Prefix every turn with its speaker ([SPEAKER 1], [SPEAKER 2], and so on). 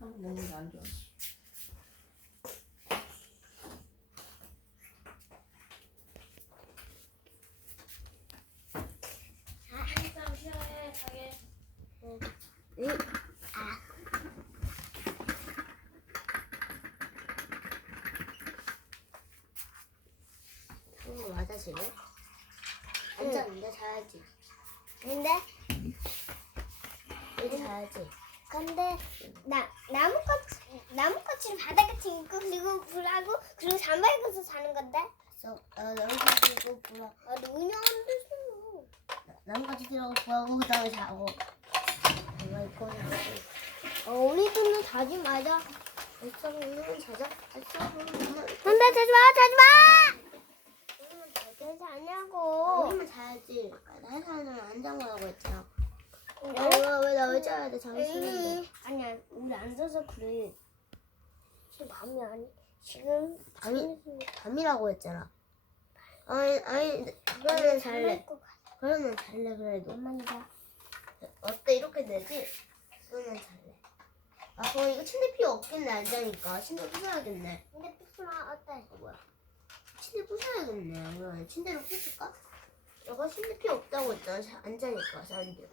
[SPEAKER 1] 한번 먹는 게안 좋아.
[SPEAKER 2] 응. 하는 거 맞아 지금? 안 자는데 자야지.
[SPEAKER 3] 근데
[SPEAKER 2] 이제 자야지.
[SPEAKER 3] 근데 나 나무꽃 나무꽃은 바닥에 튀고 그리고 불하고 그리고 잠바입고서 자는 건데.
[SPEAKER 2] 그래서 나 나뭇가지 들고 구하,
[SPEAKER 3] 아 눈이 안 되잖아.
[SPEAKER 2] 나뭇가지 들고 구하고 그 다음에 자고. 이거 입고 자고.
[SPEAKER 3] 어, 우리들은 자지 마자.
[SPEAKER 2] 알았어, 오늘은 자자. 오늘
[SPEAKER 3] 근데 자지 마, 자지 마.
[SPEAKER 2] 자자.
[SPEAKER 3] 왜 자냐고.
[SPEAKER 2] 오늘은 자야지. 나 사람은 안 자고 하고 했잖아. 왜나왜 자야 돼? 잠시만요.
[SPEAKER 3] 에이, 아니야, 우리 앉아서 그래. 지금 밤이 아니. 지금
[SPEAKER 2] 밤이 밤이라고 했잖아. 아니 아니 그러면 잘래. 그러면 잘래 그래도.
[SPEAKER 3] 엄마는 자.
[SPEAKER 2] 어때 이렇게 되지? 그러면 잘래. 아 그거 이거 침대 필요 없겠네 안 자니까 침대 부숴야겠네.
[SPEAKER 3] 근데 피스마 어때?
[SPEAKER 2] 뭐야? 침대 부숴야겠네. 그러면 침대로 부술까? 저거 침대 필요 없다고 했잖아 자니까 사람들.